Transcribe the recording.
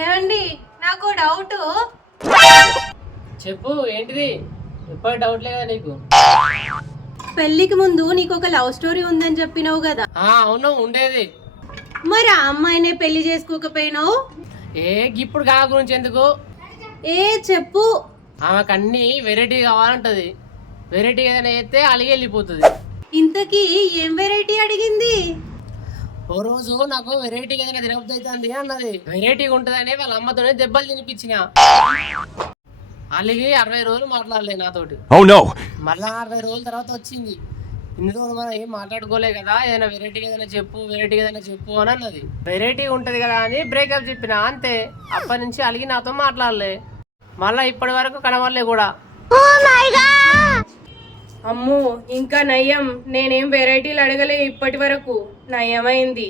ఏమండి నాకు డౌట్. చెప్పు ఏంటిది? ఎప్పుడు డౌట్ లేదా నీకు? పెళ్లికి ముందు నీకు ఒక లవ్ స్టోరీ ఉందని చెప్పినావు కదా, అవును ఉండేది. మరి ఆ అమ్మాయినే పెళ్లి చేసుకోకపోయినావు? ఇప్పుడు కా గురించి ఎందుకు? చెప్పు. ఆమెకు అన్ని వెరైటీ కావాలంటది. వెరైటీ ఏదైనా చేస్తే అలిగి వెళ్ళిపోతుంది. ఇంతకీ ఏం వెరైటీ అడిగింది? ఓ రోజు నాకు వెరైటీ ఏదైనా తినబుద్ధి అవుతుంది అన్నది. వెరైటీగా ఉంటుందని వాళ్ళ అమ్మతోనే దెబ్బలు తినిపించిన. అలిగి 60 రోజులు మాట్లాడలే నాతోటి. మళ్ళా 60 రోజుల తర్వాత వచ్చింది. ఇన్ని రోజులు మనం ఏం మాట్లాడుకోలే కదా, ఏదైనా వెరైటీ ఏదైనా చెప్పు అని అన్నది. వెరైటీ ఉంటది కదా అని బ్రేకప్ చెప్పిన అంతే. అప్పటి నుంచి అలిగి నాతో మాట్లాడలే. మళ్ళా ఇప్పటి వరకు కనవలే కూడా. అమ్మో ఇంకా నయ్యం, నేనేం వెరైటీలు అడగలే ఇప్పటి వరకు. నయ్యమైంది.